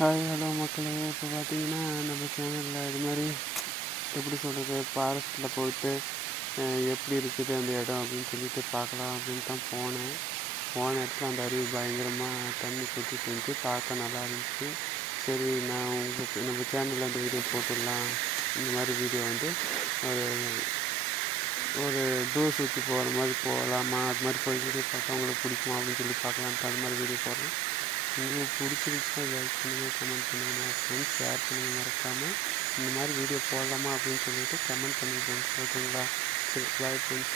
Hi hello மக்களே. இப்போ பார்த்தீங்கன்னா நம்ம சேனலில் இது மாதிரி எப்படி சொல்கிறது, ஃபாரஸ்ட்டில் போயிட்டு எப்படி இருக்குது அந்த இடம் அப்படின்னு சொல்லிட்டு பார்க்கலாம் அப்படின்னு தான் போன இடத்துல அந்த அருவி பயங்கரமாக தண்ணி கொட்டிட்டு இருந்துச்சு. பார்க்க நல்லா இருந்துச்சு. சரி, நான் உங்களுக்கு நம்ம சேனலில் அந்த வீடியோ போட்டுடலாம். இந்த மாதிரி வீடியோ வந்து ஒரு ஒரு டூர் சுற்றி போகிற மாதிரி போகலாமா, அது மாதிரி போய் வீடியோ பார்த்தா உங்களுக்கு பிடிக்குமா அப்படின்னு சொல்லி பார்க்கலான்ட்டு அது மாதிரி வீடியோ போடுறேன். உங்களுக்கு பிடிச்சிருந்துச்சுன்னா லைக் பண்ணுங்கள், கமெண்ட் பண்ணுங்கள், ஃப்ரெண்ட்ஸ் ஷேர் பண்ணுங்கள். மறக்காமல் இந்த மாதிரி வீடியோ போடலாமா அப்படின்னு சொல்லிட்டு கமெண்ட் பண்ணுங்கள் ஃப்ரெண்ட்ஸ். ஓகேங்களா? சரி, பாய் ஃப்ரெண்ட்ஸ்.